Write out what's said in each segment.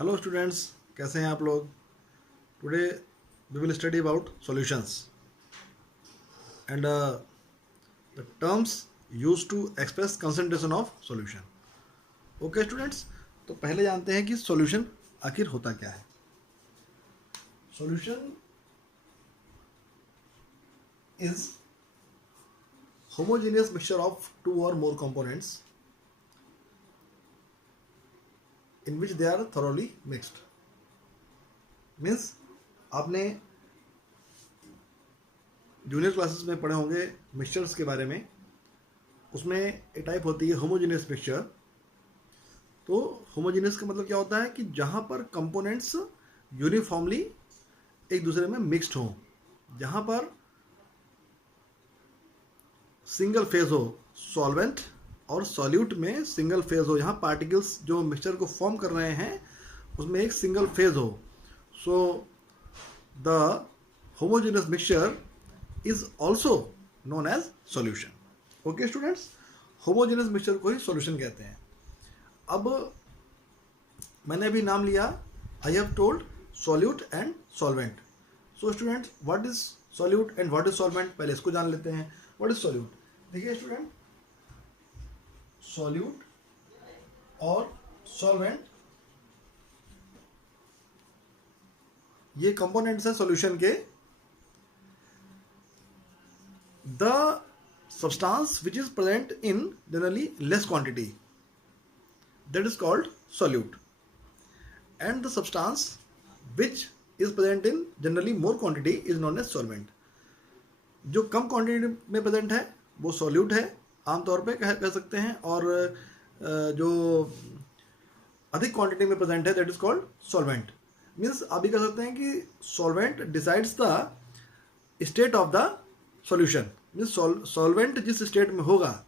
Hello students, कैसे हैं आप लोग। Today we will study about solutions and the terms use to express concentration of solution. Okay students, तो पहले जानते हैं कि सॉल्यूशन आखिर होता क्या है। Solution is homogeneous mixture of two or more components in which they are thoroughly mixed। Means आपने जूनियर क्लासेस में पढ़े होंगे मिक्सचर्स के बारे में। उसमें एक टाइप होती है होमोजेनियस मिक्सचर। तो होमोजेनियस का मतलब क्या होता है कि जहाँ पर कंपोनेंट्स यूनिफॉर्मली एक दूसरे में मिक्स्ड हों, जहाँ पर सिंगल फेज हो सॉल्वेंट और सॉल्यूट में सिंगल फेज हो, यहाँ पार्टिकल्स जो मिक्सचर को फॉर्म कर रहे हैं उसमें एक सिंगल फेज हो। So the homogeneous mixture is also known as solution. Okay students, homogeneous mixture को ही सॉल्यूशन कहते हैं। अब मैंने अभी नाम लिया, I have told solute and solvent. So students, what is solute and what is solvent, पहले इसको जान लेते हैं। What is solute? देखिए स्टूडेंट, सॉल्यूट और सॉल्वेंट ये कंपोनेंट्स हैं सॉल्यूशन के। The substance which is present in generally less quantity, that is called solute, and the substance which is present in generally more quantity is known as solvent. जो कम quantity में present है वो solute है आमतौर पे कह सकते हैं, और जो अधिक क्वांटिटी में प्रेजेंट है that is called solvent. Means आप भी कह सकते हैं कि solvent decides the state of the solution. Means solvent जिस स्टेट में होगा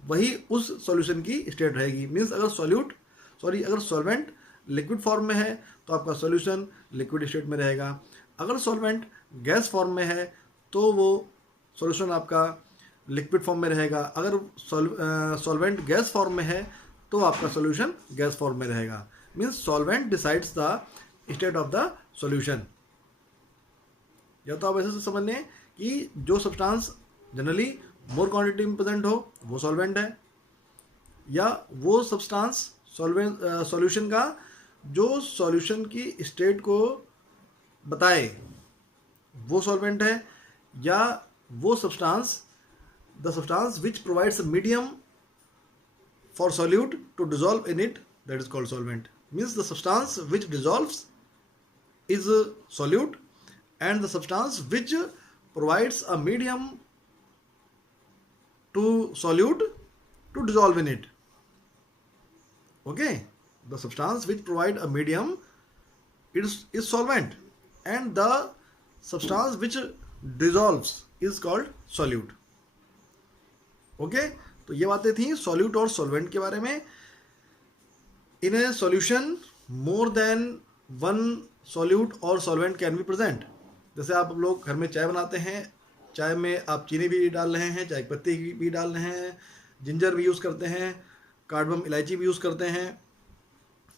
वही उस सॉल्यूशन की स्टेट रहेगी। मीन्स अगर सॉल्वेंट लिक्विड फॉर्म में है तो आपका सॉल्यूशन लिक्विड स्टेट में रहेगा। अगर सॉल्वेंट गैस फॉर्म में है तो वो सॉल्यूशन आपका लिक्विड फॉर्म में रहेगा। अगर सॉल्वेंट गैस फॉर्म में है तो आपका सॉल्यूशन गैस फॉर्म में रहेगा। Means solvent decides the state of the solution. या तो आप ऐसे से समझ लें कि जो सब्सटेंस जनरली मोर क्वांटिटी में प्रेजेंट हो वो सॉल्वेंट है, या वो सब्सटेंस सॉल्यूशन का जो सॉल्यूशन की स्टेट को बताए वो सॉल्वेंट है, या वो substance the substance which provides a medium for solute to dissolve in it, that is called solvent. Means the substance which dissolves is a solute, and the substance which provides a medium to solute to dissolve in it. Okay, the substance which provide a medium is solvent, and the substance which dissolves is called solute. Okay तो ये बातें थी solute और solvent के बारे में। In a solution more than one solute और solvent can be present. जैसे आप लोग घर में चाय बनाते हैं, चाय में आप चीनी भी डाल रहे हैं, चाय पत्ती भी डाल रहे हैं, जिंजर भी यूज़ करते हैं, कार्डमम इलायची भी यूज़ करते हैं,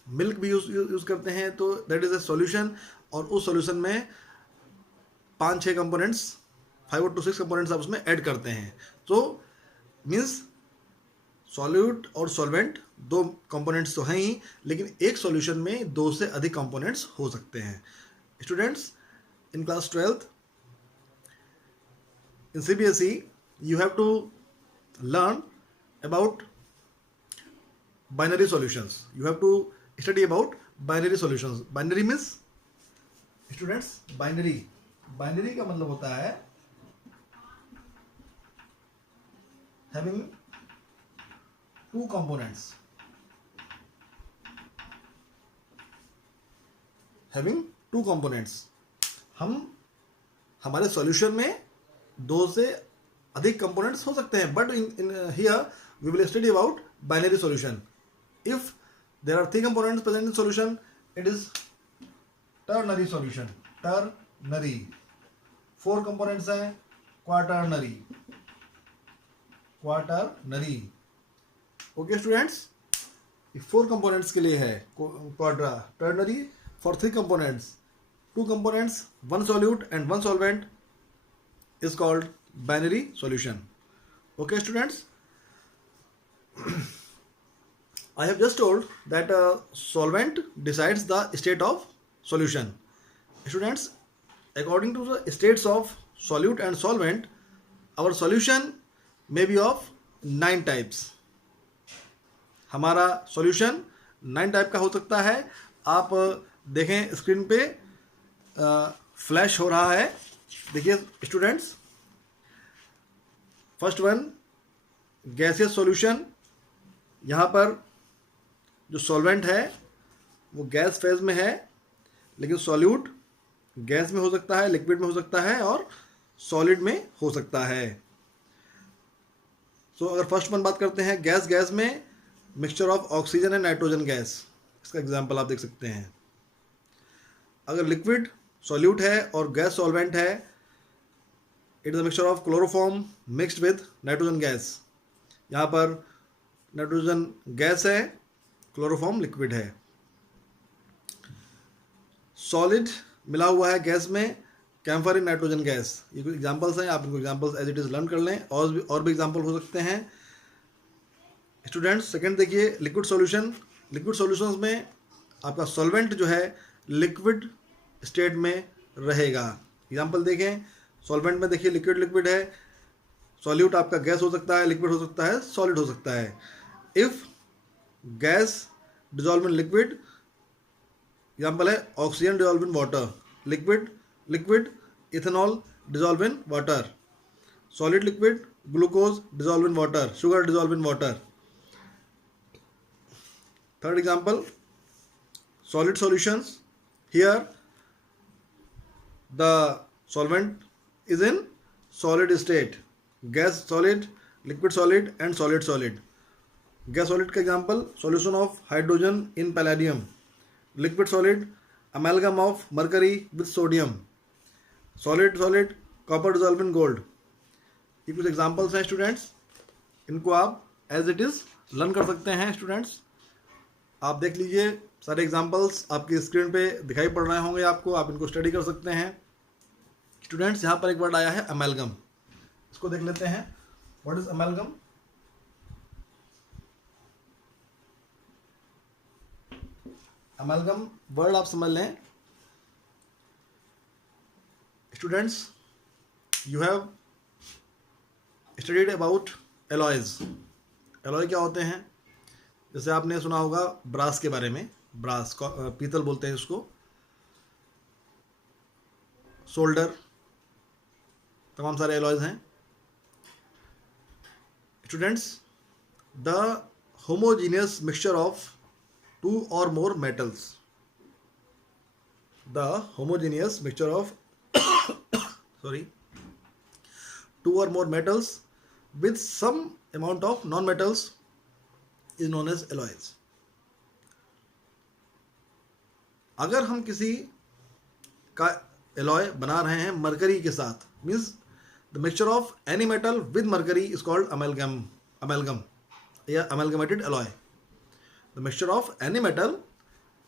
मिल्क भी यूज़ करते हैं। तो दैट इज़ ए सॉल्यूशन, और उस सॉल्यूशन में 5-6 कंपोनेंट्स, 5 to 6 कंपोनेंट्स आप उसमें ऐड करते हैं। तो मीन्स सॉल्यूट और सॉल्वेंट दो कंपोनेंट्स तो हैं ही, लेकिन एक सॉल्यूशन में 2 से अधिक कंपोनेंट्स हो सकते हैं। Students, in class 12th in CBSE you have to learn about binary solutions. You have to study about binary solutions. Binary means students, binary का मतलब होता है having two components, हमारे सॉल्यूशन में 2 से अधिक कंपोनेंट्स हो सकते हैं, but in here we will study about binary solution. If there are 3 components present in solution, it is ternary solution. Ternary 4 components हैं, क्वाटर्नरी। ओके स्टूडेंट्स, 4 कंपोनेंट्स के लिए है quadra, ternary for 3 components, 2 components, 1 solute and 1 solvent is called binary solution. Okay students, I have just told that solvent decides the state of solution. Students, according to the states of solute and solvent, our solution may be of 9 types. हमारा solution 9 type का हो सकता है. आप देखें screen पे flash हो रहा है. देखिए students, first one gaseous solution. यहाँ पर जो सॉल्वेंट है वो गैस फेज में है, लेकिन सॉल्यूट गैस में हो सकता है, लिक्विड में हो सकता है और सॉलिड में हो सकता है. सो अगर फर्स्ट वन बात करते हैं, गैस में mixture of oxygen and nitrogen gas, इसका एग्जांपल आप देख सकते हैं. अगर लिक्विड सॉल्यूट है और गैस सॉल्वेंट है, it is a mixture of chloroform mixed with nitrogen gas. यहाँ पर नाइट्रोजन गैस है, क्लोरोफॉर्म लिक्विड है. सॉलिड मिला हुआ है गैस में, कैम्फर इन नाइट्रोजन गैस. ये कुछ एग्जांपल्स हैं, आप इनको examples as it is learn कर लें. और भी एग्जांपल हो सकते हैं. स्टूडेंट्स सेकंड देखिए, लिक्विड सॉल्यूशन. लिक्विड सॉल्यूशंस में आपका सॉल्वेंट जो है लिक्विड स्टेट में रहेगा. एग्जांपल देखें, सॉल्वेंट में देखिए लिक्विड है, सॉल्यूट आपका गैस हो सकता है, लिक्विड हो सकता है, सॉलिड हो सकता है. If gas dissolve in liquid, example है oxygen dissolve in water. Liquid ethanol dissolve in water. Solid liquid glucose dissolve in water, sugar dissolve in water. Third example, solid solutions. Here the solvent is in solid state, gas solid, liquid solid and solid. Gas solid का example, solution of hydrogen in palladium. Liquid solid, amalgam of mercury with sodium. Solid copper dissolved in gold. ये कुछ examples हैं students, इनको आप as it is learn कर सकते हैं. Students आप देख लीजिए, सारे एग्जाम्पल्स आपकी स्क्रीन पे दिखाई पड़ रहे होंगे आपको, आप इनको स्टडी कर सकते हैं. स्टूडेंट्स यहाँ पर एक वर्ड आया है अमेलगम, इसको देख लेते हैं. What is amalgam? Amalgam word आप समझ लें. Students, you have studied about alloys. Alloy क्या होते हैं? जैसे आपने सुना होगा ब्रास के बारे में, ब्रास पीतल बोलते हैं उसको, सोल्डर, तमाम सारे एलॉयज हैं. Students, the homogeneous mixture of 2 or more metals. The homogeneous mixture of 2 or more metals with some amount of non-metals is known as alloys. अगर हम किसी का एलॉय बना रहे हैं मरकरी के साथ, means the mixture of any metal with mercury is called amalgam या amalgamated alloy. The mixture of any metal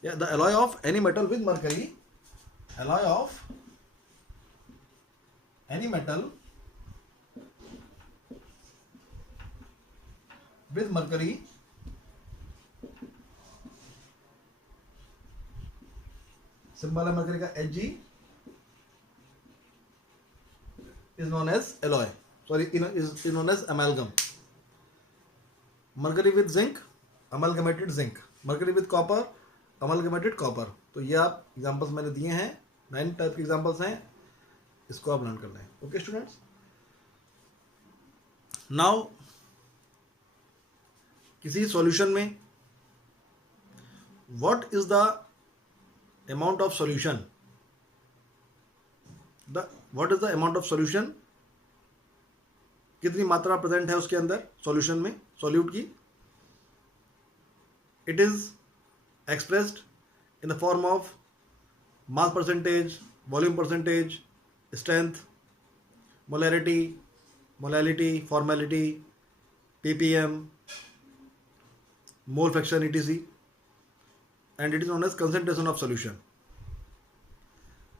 या the alloy of any metal with mercury, alloy of any metal with mercury symbol है mercury का Hg, is known as alloy. Is known as amalgam. Mercury with zinc, amalgamated zinc. Mercury with copper, amalgamated copper. तो ये आप examples मैंने दिए हैं, 9 type के examples हैं, इसको आप लर्न कर लें. ओके स्टूडेंट्स, नाउ किसी सॉल्यूशन में what is the amount of solution, what is the amount of solution, कितनी मात्रा प्रेजेंट है उसके अंदर सॉल्यूशन में, सॉल्यूट की. It is expressed in the form of mass percentage, volume percentage, strength, molality, formality, ppm, mole fraction etc, and it is known as concentration of solution.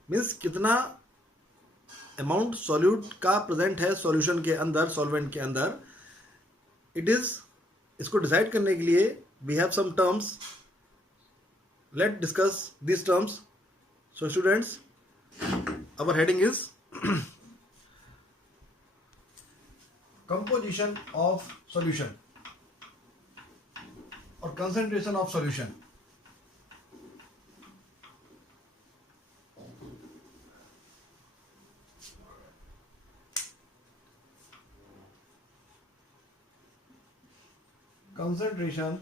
Means कितना amount solute का present है solution के अंदर, solvent के अंदर। It is, इसको decide करने के लिए we have some terms, let discuss this terms. So students, our heading is composition of solution or concentration of solution। concentration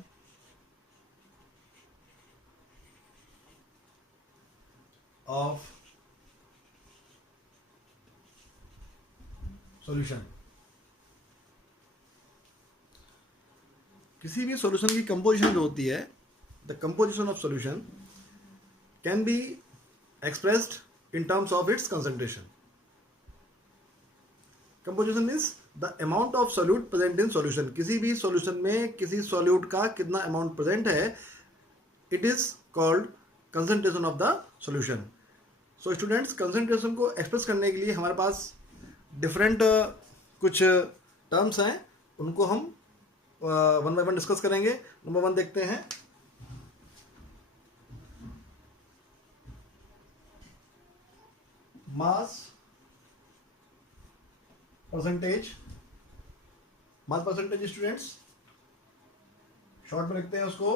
of solution. किसी भी सॉल्यूशन की कंपोजिशन जो होती है, the composition of solution can be expressed in terms of its concentration. Composition means the amount of solute present in solution. किसी भी solution में किसी सॉल्यूट का कितना अमाउंट प्रेजेंट है, it is called concentration of the solution. So students, concentration को express करने के लिए हमारे पास डिफरेंट कुछ टर्म्स हैं, उनको हम वन बाय वन डिस्कस करेंगे। नंबर 1 देखते हैं, mass percentage. Mass percentage students short में लिखते हैं उसको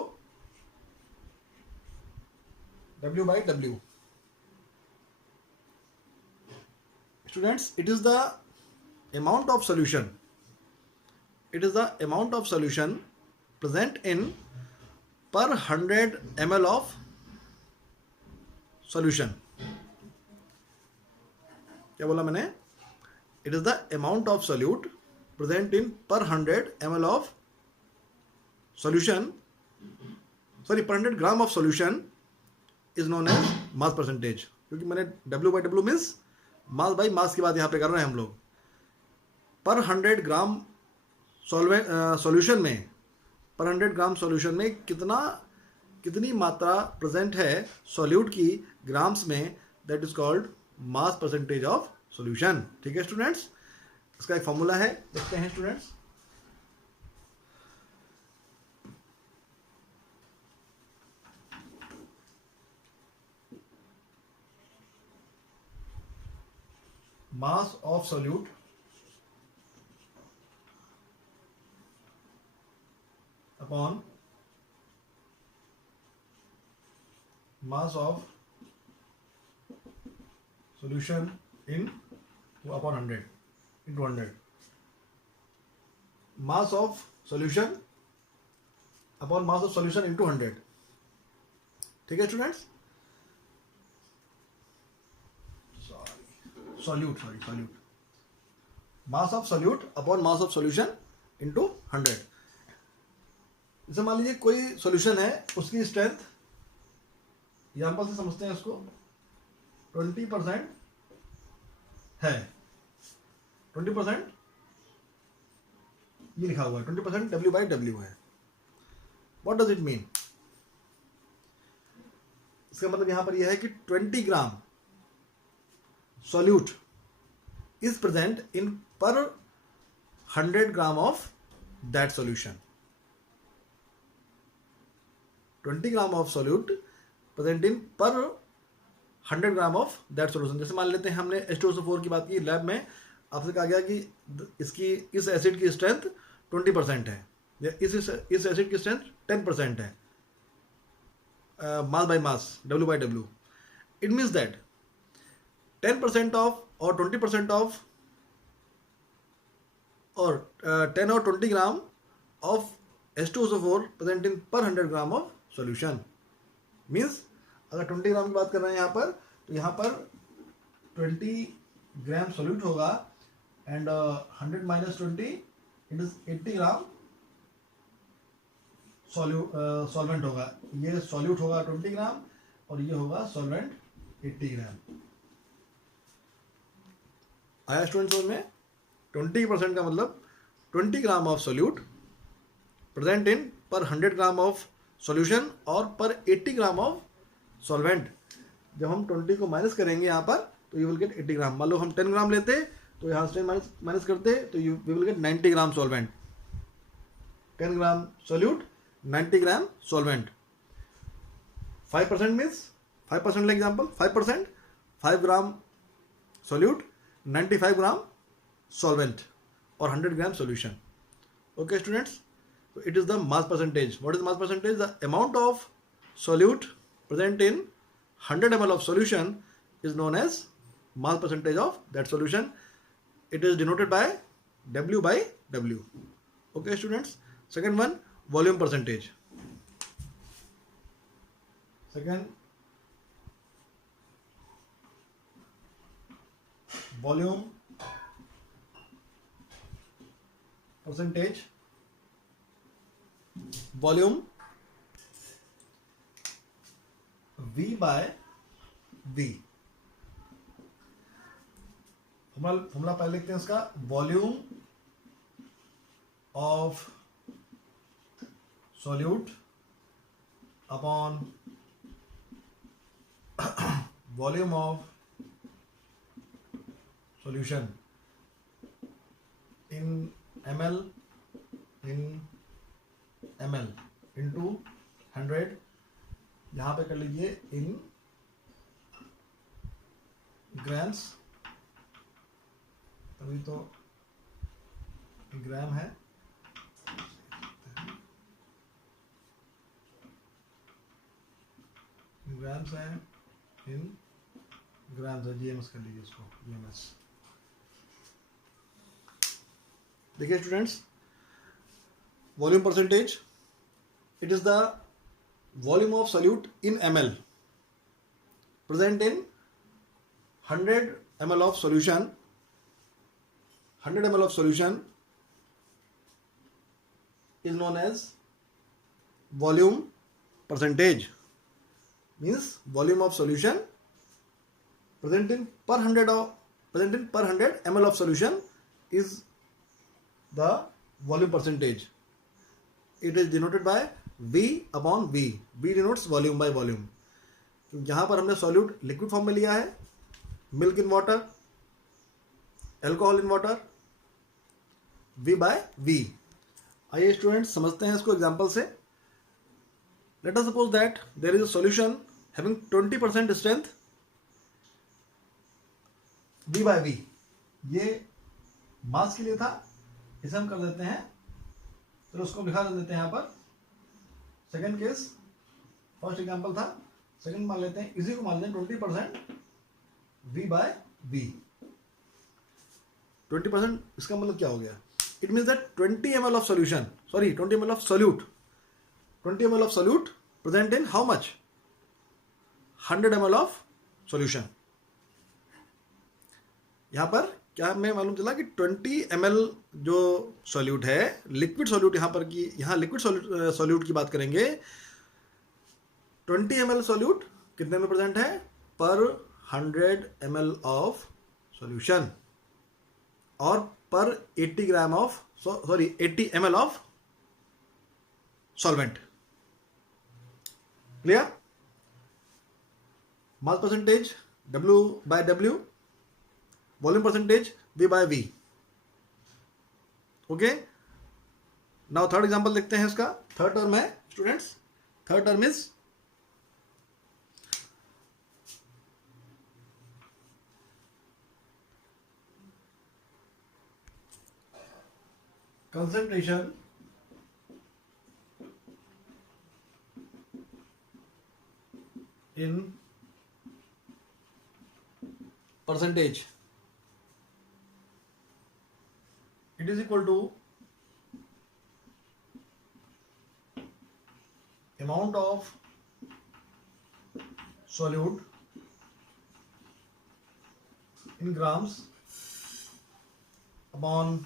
W/W। Students, it is the amount of solution. It is the amount of solution present in per 100 ml of solution. क्या बोला मैंने? It is the amount of solute present in per 100 ml of solution. Sorry, per 100 gram of solution is known as mass percentage. क्योंकि मैंने W/W means mass by mass की बात यहाँ पे कर रहे हैं हम लोग। पर 100 ग्राम सॉल्यूशन में, पर 100 ग्राम सॉल्यूशन में कितनी मात्रा प्रेजेंट है सॉल्यूट की ग्राम्स में, that is called mass percentage of solution. ठीक है स्टूडेंट्स, इसका एक फॉर्मूला है, देखते हैं students. mass of solute upon mass of solution in upon 100 into 100। mass of solution upon mass of solution into 100। ठीक है students, solute mass of solute upon mass of solution into 100। जैसे मान लीजिए कोई सॉल्यूशन है, उसकी स्ट्रेंथ एग्जाम्पल से समझते हैं उसको, 20% है। 20% ये लिखा हुआ है, 20% W/W है। What does it mean? इसका मतलब यहां पर यह है कि 20 ग्राम solute is present in per 100 gram of that solution। 20 gram of solute present in per 100 gram of that solution। जैसे मान लेते हैं हमने H2SO4 की बात की लैब में, आपसे कहा गया कि इसकी इस एसिड की स्ट्रेंथ 20% है, या इस एसिड की स्ट्रेंथ 10% है, mass by mass, W/W। It means that 10% of or 20% of or 10 or 20 gram of H2SO4 present in per 100 gram of solution। Means अगर 20 ग्राम की बात कर रहे हैं यहाँ पर, तो यहाँ पर 20 ग्राम सोल्यूट होगा and 100 minus 20 it is 80 gram solvent होगा। ये सॉल्यूट होगा 20 ग्राम और ये होगा सॉल्वेंट 80 ग्राम। आया स्टूडेंट समझ में? 20% का मतलब 20 gram of solute present in पर 100 ग्राम ऑफ सॉल्यूशन और पर 80 ग्राम ऑफ सॉल्वेंट। जब हम 20 को माइनस करेंगे यहाँ पर तो यू विल गेट 80 ग्राम। मान लो हम 10 ग्राम लेते तो यहाँ से माइनस करते तो you we will get 90 gram solvent. 10 gram solute, 90 gram solvent. 5% means 5% like example 5%, 5 gram solute, 95 gram solvent or 100 gram solution. Okay students, so it is the mass percentage. What is mass percentage? The amount of solute present in 100 ml of solution is known as mass percentage of that solution. It is denoted by W by W. Okay students. Second one, volume percentage. Second, volume percentage. Volume V by V. Formula पहले लिखते हैं इसका, volume of solute upon volume of solution in ml into 100। यहाँ पे कर लीजिए in grams, तभी तो ग्राम है। ग्राम्स है, इन ग्राम्स है, जीएमएस कर लीजिए इसको, जीएमएस। देखिए students, volume percentage, it is the volume of solute in ml present in 100 ml of solution. 100 ml of solution is known as volume percentage. Means volume of solution present in per 100 ml of solution is the volume percentage. It is denoted by V upon V. V denotes volume by volume. यहाँ पर हमने solute liquid form में लिया है, milk in water, alcohol in water, V by V. आइए students समझते हैं इसको एग्जांपल से. Let us suppose that there is a solution having 20% strength, V by V. ये मास के लिए था, इसे हम कर देते हैं, फिर उसको लिखा देते हैं यहाँ पर. सेकेंड केस, फर्स्ट एग्जाम्पल था, सेकेंड मान लेते हैं, इसी को मान लेते हैं 20% V बाय V. 20% इसका मतलब क्या हो गया? It means that 20 ml of solution, 20 ml of solute, 20 ml of solute present in how much? 100 ml of solution. यहां पर क्या हमें मालूम चला कि 20 ml जो सॉल्यूट है, लिक्विड सॉल्यूट यहाँ पर की, यहाँ लिक्विड सॉल्यूट की बात करेंगे. 20 ml सॉल्यूट कितने में प्रेजेंट है? पर 100 ml ऑफ सॉल्यूशन, और पर 80 gram of 80 ml of solvent. Clear? Mass percentage W by W, volume percentage V by V. Okay, now third example देखते हैं इसका. थर्ड टर्म है students, third term is concentration in percentage. It is equal to amount of solute in grams upon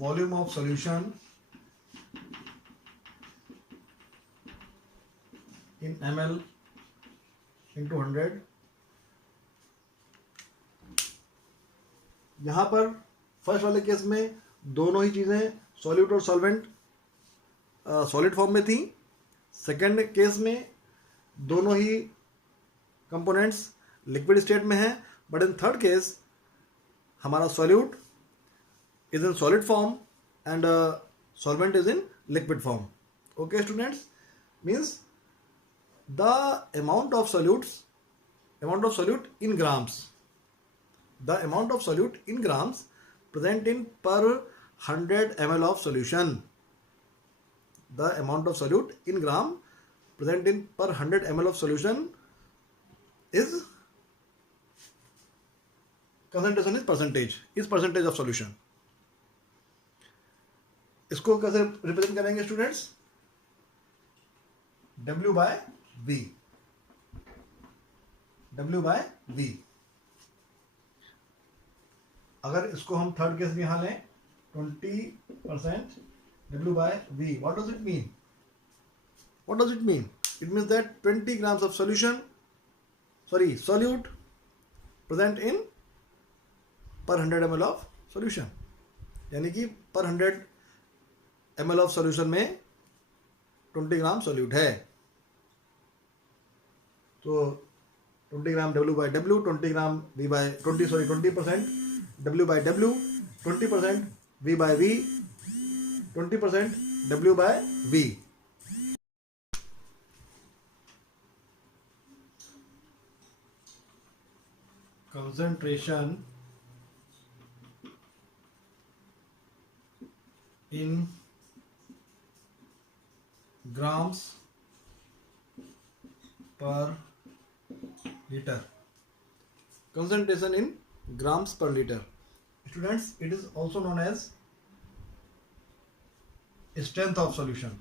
volume of solution in ml into 100. यहाँ पर first वाले case में दोनों ही चीज़ें सॉल्यूट और सॉल्वेंट सॉलिड फॉर्म में थी। सेकेंड केस में दोनों ही कंपोनेंट्स लिक्विड स्टेट में हैं, बट इन थर्ड केस हमारा solute is in solid form and solvent is in liquid form. Okay students, means the amount of solute in grams, the amount of solute in grams present in per 100 ml of solution, the amount of solute in gram present in per 100 ml of solution is concentration is percentage of solution. इसको कैसे represent करेंगे students? W by V, W by V. अगर इसको हम third case में यहां लें 20% W by V, what does it mean? What does it mean? It means that 20 grams of solute present in per 100 ml of solution. यानी कि per 100 ml of solution में 20 ग्राम solute है। तो 20 ग्राम W by W, 20 gram V by 20% W by W, 20% V by V, 20% W by V. Concentration in grams per liter. Concentration in grams per liter. Students, it is also known as strength of solution.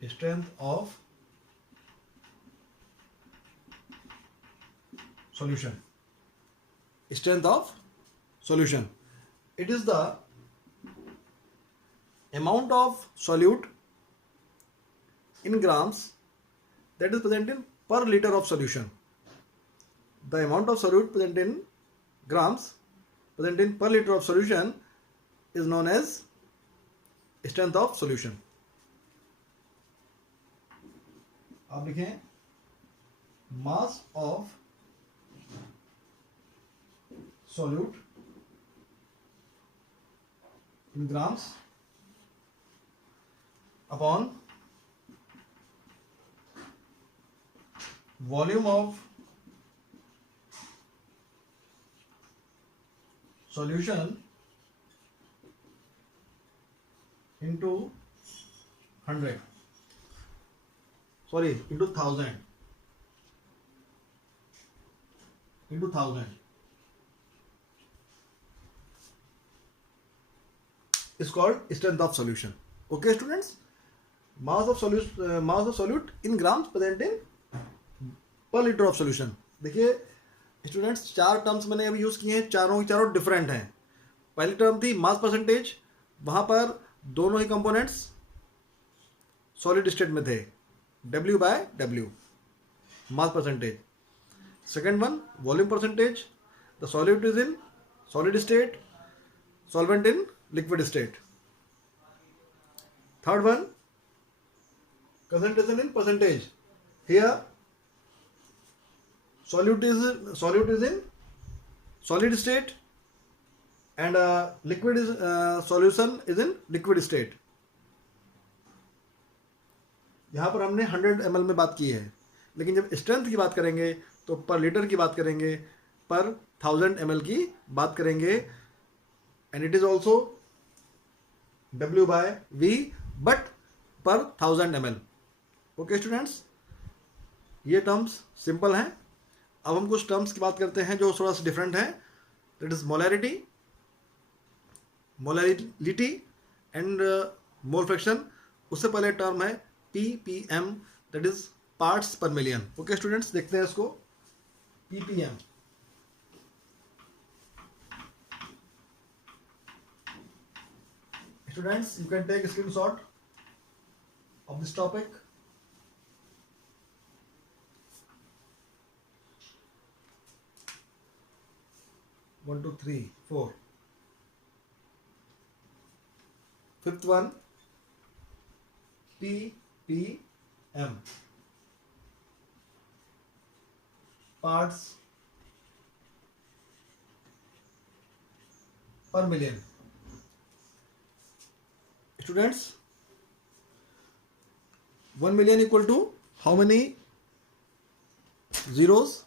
Strength of solution. Strength of solution. It is the amount of solute in grams that is present in per liter of solution. The amount of solute present in grams present in per liter of solution is known as strength of solution. आप लिखें mass of solute in grams upon volume of solution into 100, sorry, into 1000, is called strength of solution. Okay students, mass of solute in grams present in per liter of solution. देखिए students, चार terms मैंने अभी use किए हैं, चारों की चारों different हैं. पहली टर्म थी मास परसेंटेज, वहां पर दोनों ही कंपोनेंट्स सॉलिड स्टेट में थे, W by W mass percentage. Second one volume percentage, the solute is in solid state, solvent in liquid state. Third one, concentration in percentage. Here solute is in solid state and liquid is solution is in liquid state. यहाँ पर हमने 100 ml में बात की है, लेकिन जब strength की बात करेंगे तो पर लीटर की बात करेंगे, पर 1000 ml की बात करेंगे, and it is also W by V but per 1000 ml. Okay students, ये टर्म्स सिंपल हैं. अब हम कुछ टर्म्स की बात करते हैं जो थोड़ा सा डिफरेंट है. That is molarity and mole fraction. उससे पहले टर्म है ppm, that is parts per million. Okay students, देखते हैं इसको. ppm, students, you can take a screenshot of this topic. One, two, three, four. Fifth one, ppm, parts per million. Students, 1 million equal to how many zeros?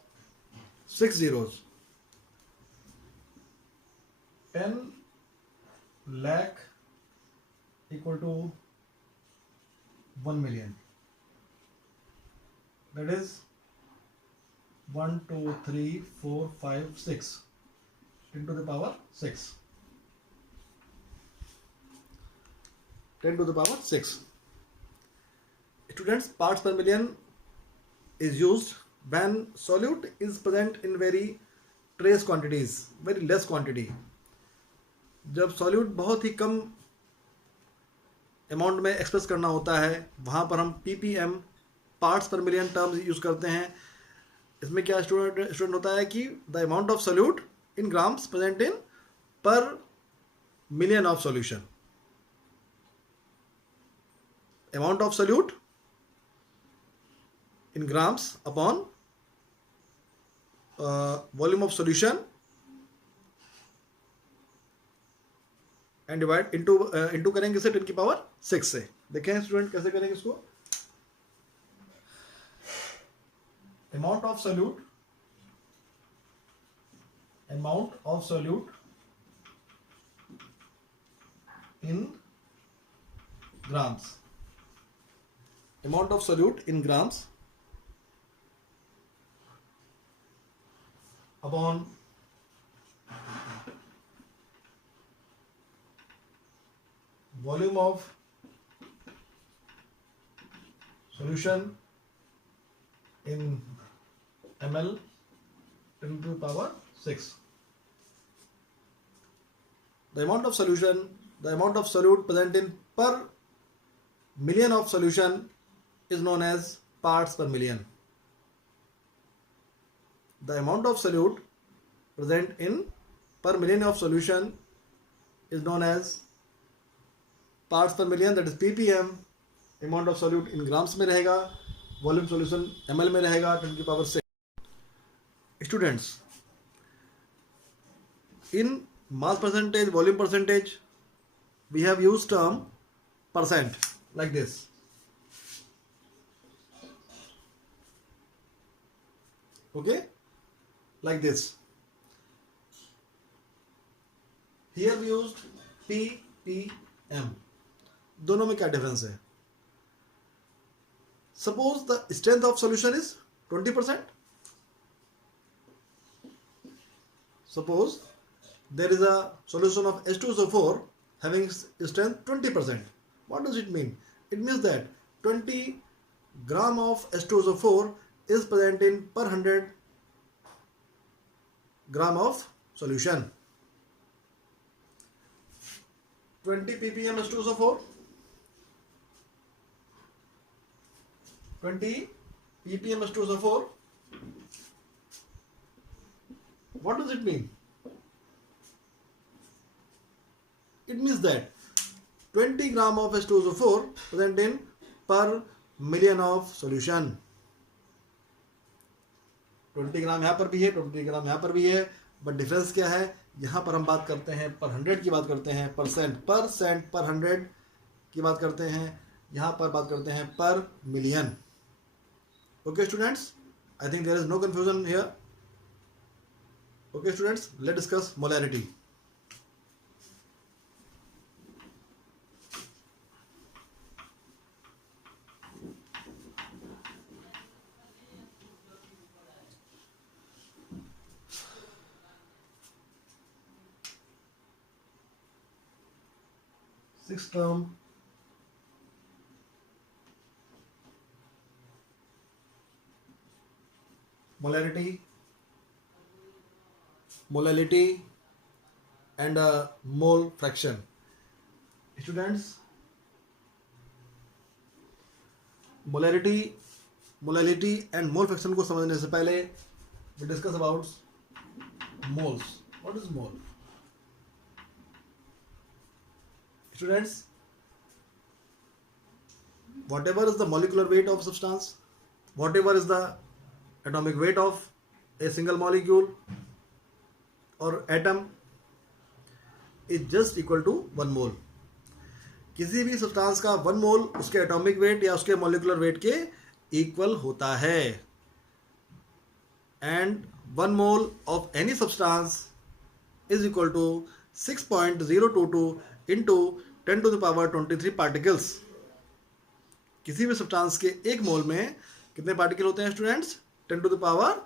6 zeros. 10 lakh equal to 1 million. That is 1, 2, 3, 4, 5, 6. 10 to the power 6. 10 to the power 6. Students, parts per million is used when solute is present in very trace quantities, very less quantity. जब solute बहुत ही कम amount में express करना होता है, वहाँ पर हम ppm parts per million terms use करते हैं. इसमें क्या स्टूडेंट होता है कि the amount of solute in grams present in per million of solution. Amount of solute in grams upon volume of solution and divide into करेंगे इसे 10 की पावर 6 से. देखें स्टूडेंट कैसे करेंगे इसको. amount of solute in grams. Amount of solute in grams upon volume of solution in ml 10 to the power 6. The amount of solute present in per million of solution is known as parts per million. The amount of solute present in per million of solution is known as parts per million, that is ppm. Amount of solute in grams में रहेगा, volume solution ml में रहेगा 10 की power 6. Students, in mass percentage, volume percentage, we have used term percent like this. Okay, like this. Here we used ppm. दोनों में क्या difference है? Suppose the strength of solution is 20%. Suppose there is a solution of H2SO4 having strength 20%. What does it mean? It means that 20 gram of H2SO4 is present in per 100 gram of solution. 20 ppm H2SO4, 20 ppm H2SO4. What does it mean? It means that 20 gram of H2SO4 present in per million of solution. 20 ग्राम यहाँ पर भी है, 20 ग्राम यहाँ पर भी है, but difference क्या है? यहाँ पर हम बात करते हैं पर 100 की बात करते हैं, परसेंट पर 100 की बात करते हैं, यहाँ पर बात करते हैं per million. Okay students, I think there is no confusion here. Okay students, let discuss molarity. Sixth term, molarity and mole fraction. Students, molarity and mole fraction को समझने से पहले we discuss about moles. What is mole? Students, whatever is the molecular weight of substance, whatever is the atomic weight of a single molecule or atom, is just equal to 1 mole. किसी भी substance का 1 मोल उसके atomic weight या उसके molecular weight के equal होता है. And 1 mole of any substance is equal to 6.022 into 10 to the power 23 particles. किसी भी सब्सटेंस के 1 मोल में कितने पार्टिकल होते हैं students? 10 to the power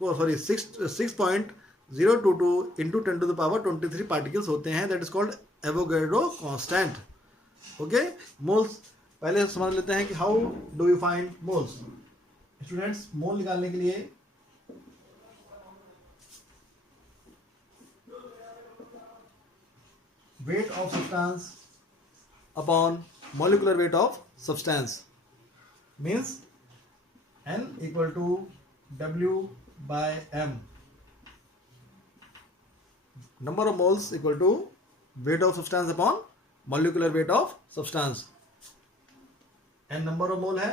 6.022 into 10 to the power 23 particles होते हैं. That is called Avogadro constant. Okay, moles पहले समझ लेते हैं कि how do you find moles. Students, mole निकालने के लिए weight of substance upon molecular weight of substance means N equal to W by M. Number of moles equal to weight of substance upon molecular weight of substance. N number of mole है.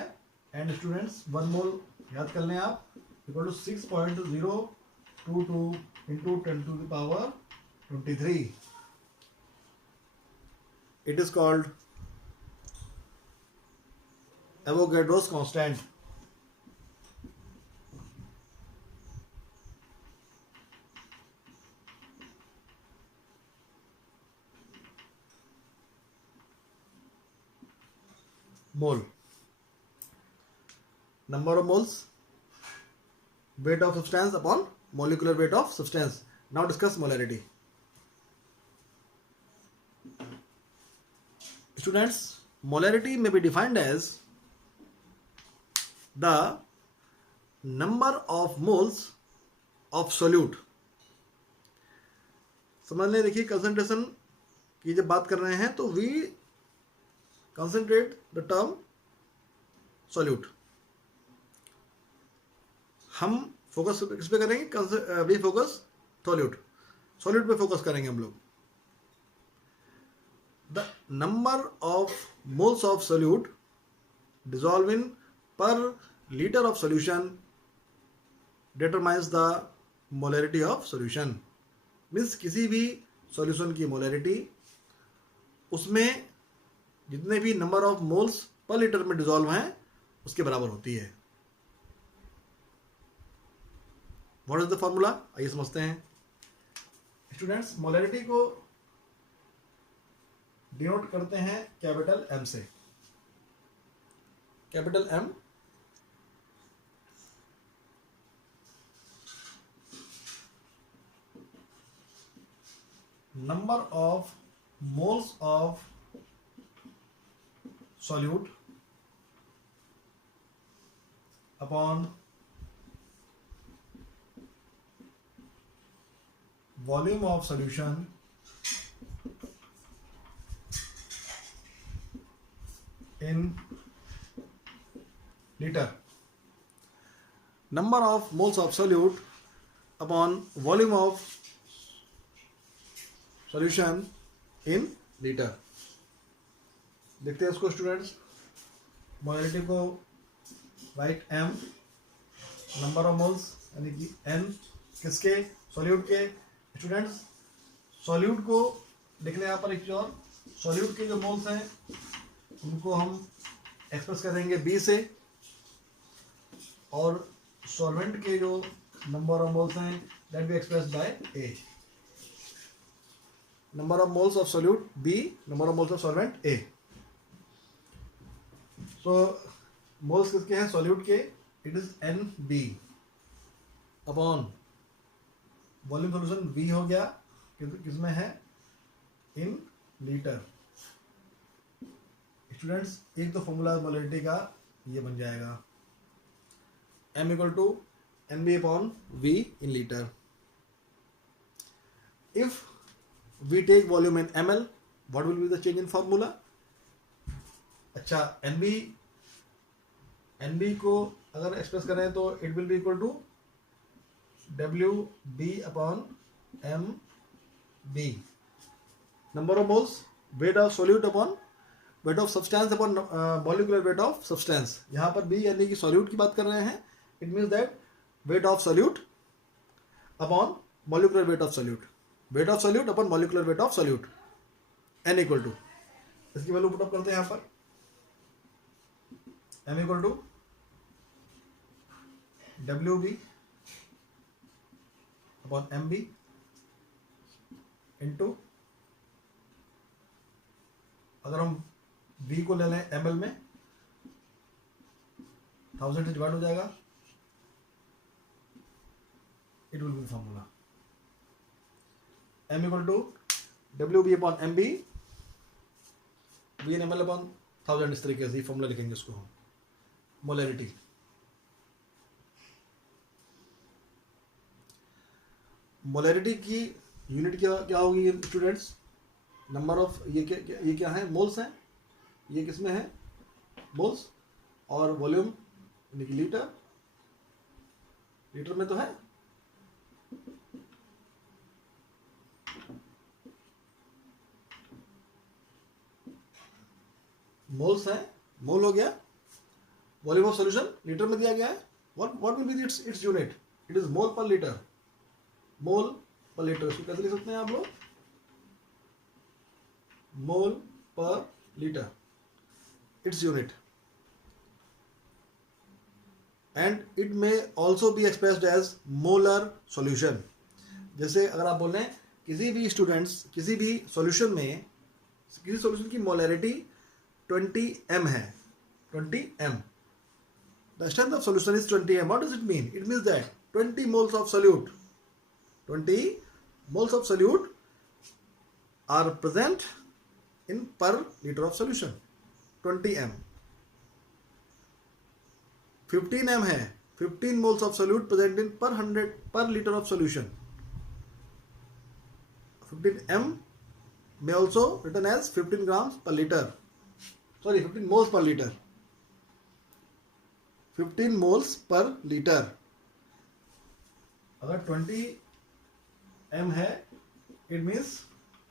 And students, 1 mole याद कर लें आप, equal to 6.022 into 10 to the power 23. It is called Avogadro's constant. Mole. Number of moles, weight of substance upon molecular weight of substance. Now discuss molarity. Students, molarity may be defined as the number of moles of solute. समझ लें, देखिए concentration की जब बात कर रहे हैं तो we concentrate the term solute. हम फोकस किस पे करेंगे? We focus solute. सॉल्यूट पे फोकस करेंगे हम लोग. The number of moles of solute dissolved in per liter of solution determines the molarity of solution. Means किसी भी solution की molarity उसमें जितने भी number of moles per liter में dissolve हैं उसके बराबर होती है. What is the formula? आइए समझते हैं. Students, molarity को डिनोट करते हैं कैपिटल एम से. Capital M number of moles of solute upon volume of solution in liter. Number of moles of solute upon volume of solution in liter. देखते हैं इसको स्टूडेंट्स. मोलैरिटी को right m, number of moles यानी कि n किसके? Solute के. Students, solute को लिख लें यहाँ पर एक चीज और. सॉल्यूट के जो मोल्स हैं उनको हम एक्सप्रेस करेंगे B से, और सॉल्वेंट के जो नंबर ऑफ मोल्स हैं that be expressed by A. Number of moles of solute B, number of moles of solvent A. So moles किसके हैं? सॉल्यूट के. It is NB upon volume solution V हो गया, किसमें है? In litre. स्टूडेंट्स, एक तो फॉर्मूला मोलैरिटी का ये बन जाएगा M equal to NB upon V in litre. If we take volume in ml, what will be the change in formula? अच्छा, NB को अगर एक्सप्रेस करें तो it will be equal to WB upon MB. Number of moles, weight of solute upon weight of substance upon molecular weight of substance. यहाँ पर B यानी कि solute की बात कर रहे हैं। It means that weight of solute upon molecular weight of solute, weight of solute upon molecular weight of solute, N equal to, इसकी वैल्यू पुटअप करते हैं यहाँ पर, M equal to W B upon M B into, अगर हम v को ले लें ml में, 1000 से डिवाइड हो जाएगा, it will be formula m equal to wb upon mb, v ml upon 1000, इस तरीके से फॉर्मूला लिखेंगे इसको हम। मोलैरिटी, मोलैरिटी की यूनिट क्या होगी स्टूडेंट्स? नंबर ऑफ, ये क्या है? मोल्स हैं। ये किसमें है? मोल्स। और वॉल्यूम यानी कि लीटर, लीटर में तो है। मोल्स है, मोल हो गया। वॉल्यूम ऑफ सॉल्यूशन लीटर में दिया गया है। What will B its unit? It is mole per litre, mole per litre. इसको कैसे लिख सकते हैं आप लोग? Mole per litre, its unit. And it may also be expressed as molar solution. जैसे अगर आप बोल रहे हैं किसी भी स्टूडेंट्स, किसी भी सॉल्यूशन में, किसी सॉल्यूशन की मोलैरिटी 20 m है, 20 m, the strength of solution is 20 m. What does it mean? It means that 20 moles of solute, 20 moles of solute are present in per liter of solution, 20 m. 15 m है, 15 moles of solute present in per liter of solution. 15 m may also written as 15 grams per liter, sorry 15 moles per liter, 15 moles per liter। अगर 20 m है, it means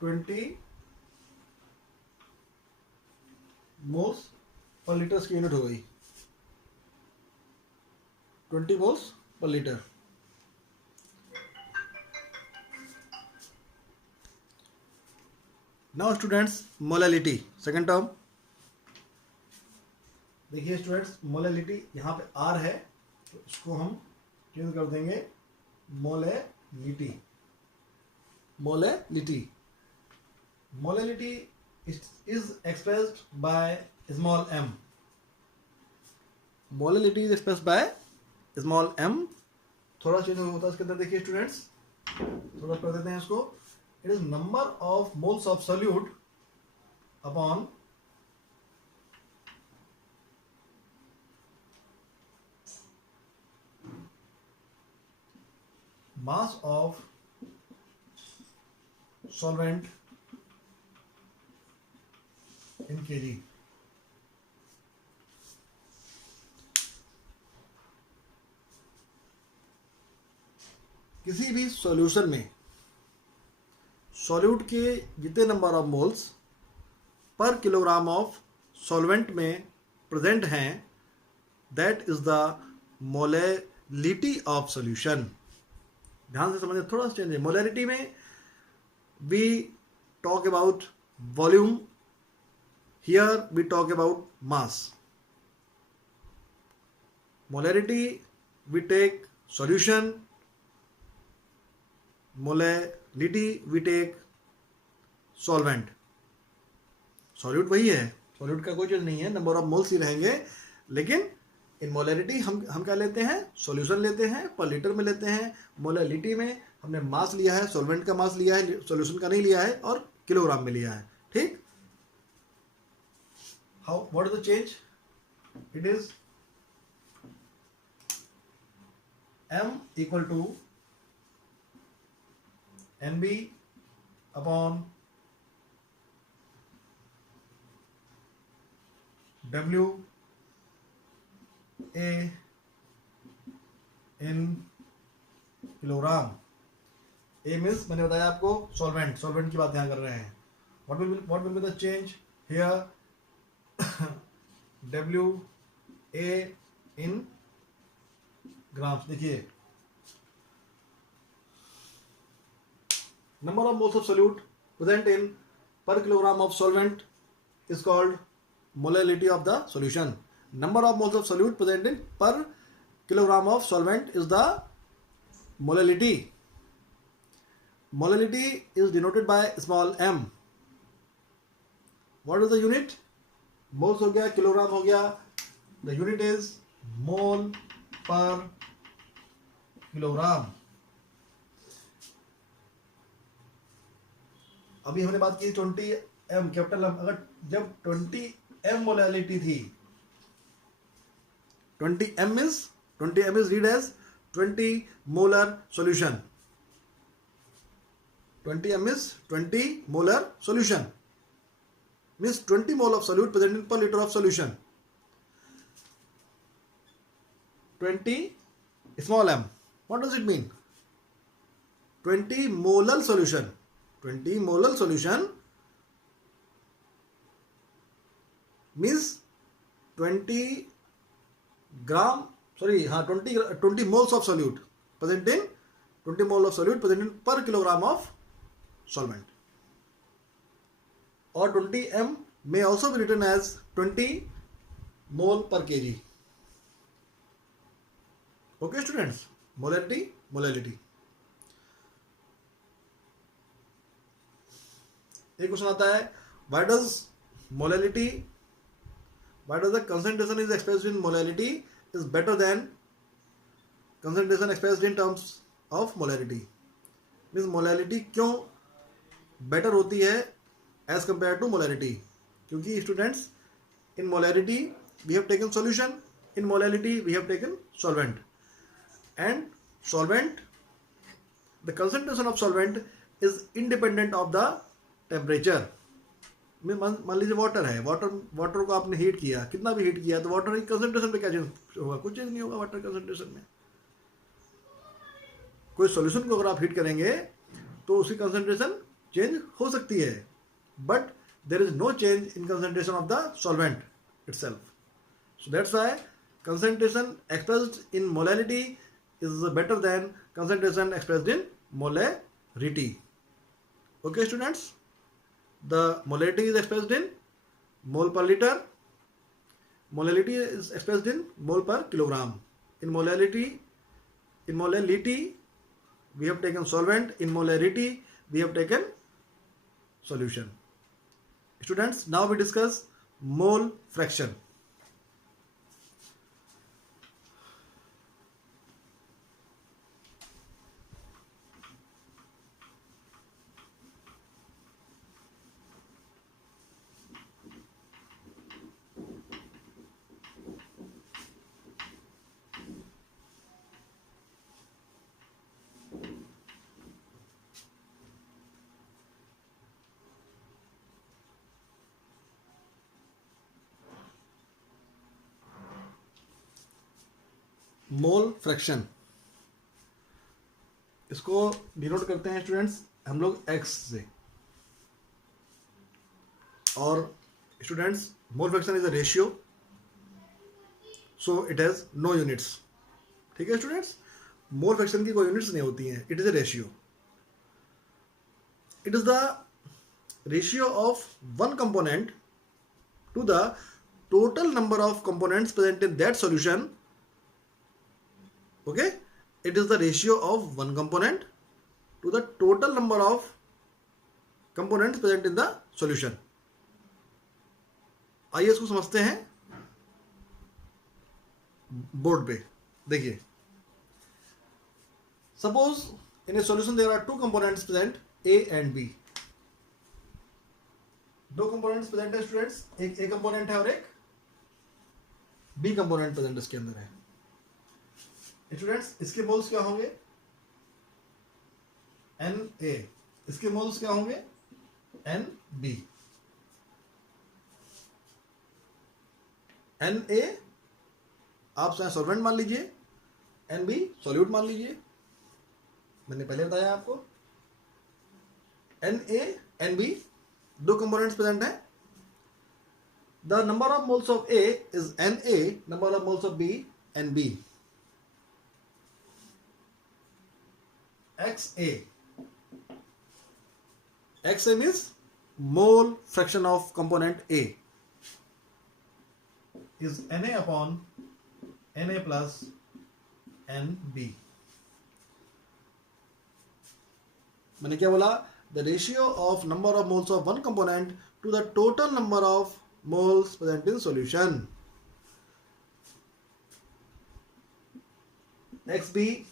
20 moles per litre की unit हो गई, 20 moles per litre. Now students, molality, second term. देखिए students, molality यहाँ पे R है, तो इसको हम चेंज कर देंगे molality. Molality, molality is expressed by small m. Molality is expressed by small m। थोड़ा चेंज होता है इसके अंदर। देखिए स्टूडेंट्स, थोड़ा कर देते हैं इसको। It is number of moles of solute upon mass of solvent in kg। किसी भी सॉल्यूशन में सॉल्यूट के जितने number of moles per kilogram of solvent में प्रेजेंट हैं, that is the molality of solution. ध्यान से समझिए, थोड़ा सा चेंज है। मोलैलिटी में we talk about volume, here we talk about mass. Molarity, we take solution. Molality, we take solvent. Solute वही है, सॉल्यूट का कोई चीज नहीं है, नंबर ऑफ मोल्स ही रहेंगे। लेकिन इन मोलैरिटी हम क्या लेते हैं? सॉल्यूशन लेते हैं, पर लीटर में लेते हैं। मोलैलिटी में हमने मास लिया है, सॉल्वेंट का मास लिया है, सॉल्यूशन का नहीं लिया है, और किलोग्राम में लिया है। ठीक। How, what is the change? It is m equal to nb upon w a in kilogram. a means मैंने बताया आपको सॉल्वेंट की बात यहाँ कर रहे हैं। What will be the change here? WA in grams. देखिए, number of moles of solute present in per kilogram of solvent is called molality of the solution. Number of moles of solute present in per kilogram of solvent is the molality. Molality is denoted by small m. What is the unit? Moles हो गया, kilogram हो गया. The unit is mole per kilogram. अभी हमने बात की 20 m capital M. अगर जब 20 m मोलालिटी थी, 20 m is read as 20 molar solution. 20 m is 20 molar solution, means 20 mole of solute present in per liter of solution. 20 small m, what does it mean? 20 molar solution. 20 molar solution means 20 moles of solute present in 20 mole of solute present in per kilogram of solvent. Or 20 m may also be written as 20 mole per kg. Okay students, molality. एक question आता है, why does the concentration is expressed in molality is better than concentration expressed in terms of molarity? Means molality क्यों better होती है as compared to molarity? क्योंकि students, in molarity we have taken solution, in molality we have taken solvent, and solvent, the concentration of solvent is independent of the temperature. मान लीजिए water है, water को आपने heat किया, कितना भी heat किया, तो वाटर की कंसंट्रेशन पे क्या चेंज होगा? कुछ चेंज नहीं होगा वाटर कंसंट्रेशन में. कोई सॉल्यूशन को अगर आप हीट करेंगे तो उसकी कंसंट्रेशन चेंज हो सकती है, but there is no change in concentration of the solvent itself. So that's why concentration expressed in molality is better than concentration expressed in molarity. Okay students, the molality is expressed in mole per liter. Molality is expressed in mole per kilogram. In molality we have taken solvent, in molarity we have taken solution. Students, now we discuss mole fraction. Mole fraction, इसको denote करते हैं students हम लोग x से. और students, mole fraction is a ratio, so it has no units. ठीक है students, mole fraction की कोई यूनिट्स नहीं होती हैं, it is a ratio. It is the ratio of one component to the total number of components present in that solution. Okay, it is the ratio of one component to the total number of components present in the solution. आइए इसको समझते हैं board पे. देखिए, suppose in a solution there are two components present, A and B. दो components present है students, एक A component है और एक B component present इसके अंदर है. स्टूडेंट्स, इसके मोल्स क्या होंगे? Na. इसके मोल्स क्या होंगे? Nb. Na आप चाहे सॉल्वेंट मान लीजिए, Nb सॉल्यूट मान लीजिए. मैंने पहले बताया आपको, Na Nb दो कंपोनेंट्स प्रेजेंट हैं. The number of moles of A is Na, number of moles of B Nb. XA. XA means mole fraction of component A is Na upon Na plus Nb. मैंने क्या बोला? The ratio of number of moles of one component to the total number of moles present in solution. XB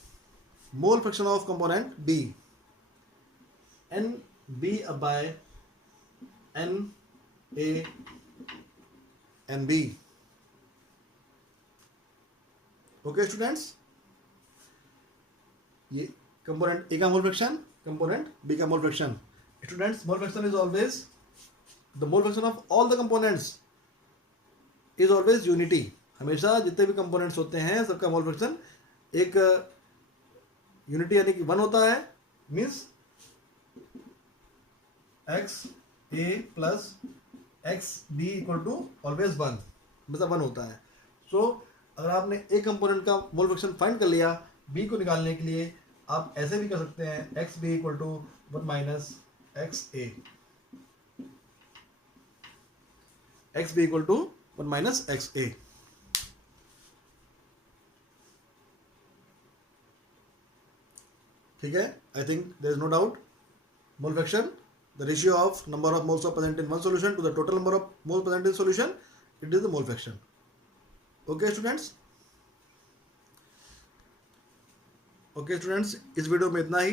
mole fraction of component B. NB by Na Nb. Okay students, ये component A का mole fraction, component B का mole fraction. Students, mole fraction is always the mole fraction of all the components is always unity. हमेशा जितने भी components होते हैं सबका mole fraction एक unity यानी कि 1 होता है. Means x a plus x b equal to always 1, मतलब 1 होता है. So अगर आपने A कंपोनेंट का मोल फ्रैक्शन फाइंड कर लिया, B को निकालने के लिए आप ऐसे भी कर सकते हैं X B equal to 1 minus X A. X B equal to 1 minus X A. ठीक है, I think there is no doubt. Mole fraction, the ratio of number of moles of present in one solution to the total number of moles present in solution, it is the mole fraction. Okay students, इस video में इतना ही.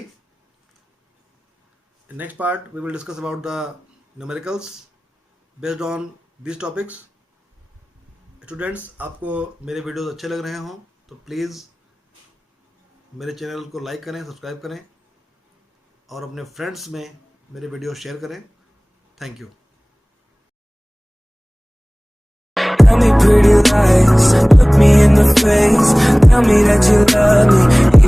Next part we will discuss about the numericals based on this topics. Students, आपको मेरे videos अच्छे लग रहे हों तो प्लीज़ मेरे चैनल को लाइक करें, सब्सक्राइब करें और अपने फ्रेंड्स में मेरे वीडियो शेयर करें. Thank you. Tell me pretty lies, look me in the face, tell me that you love me.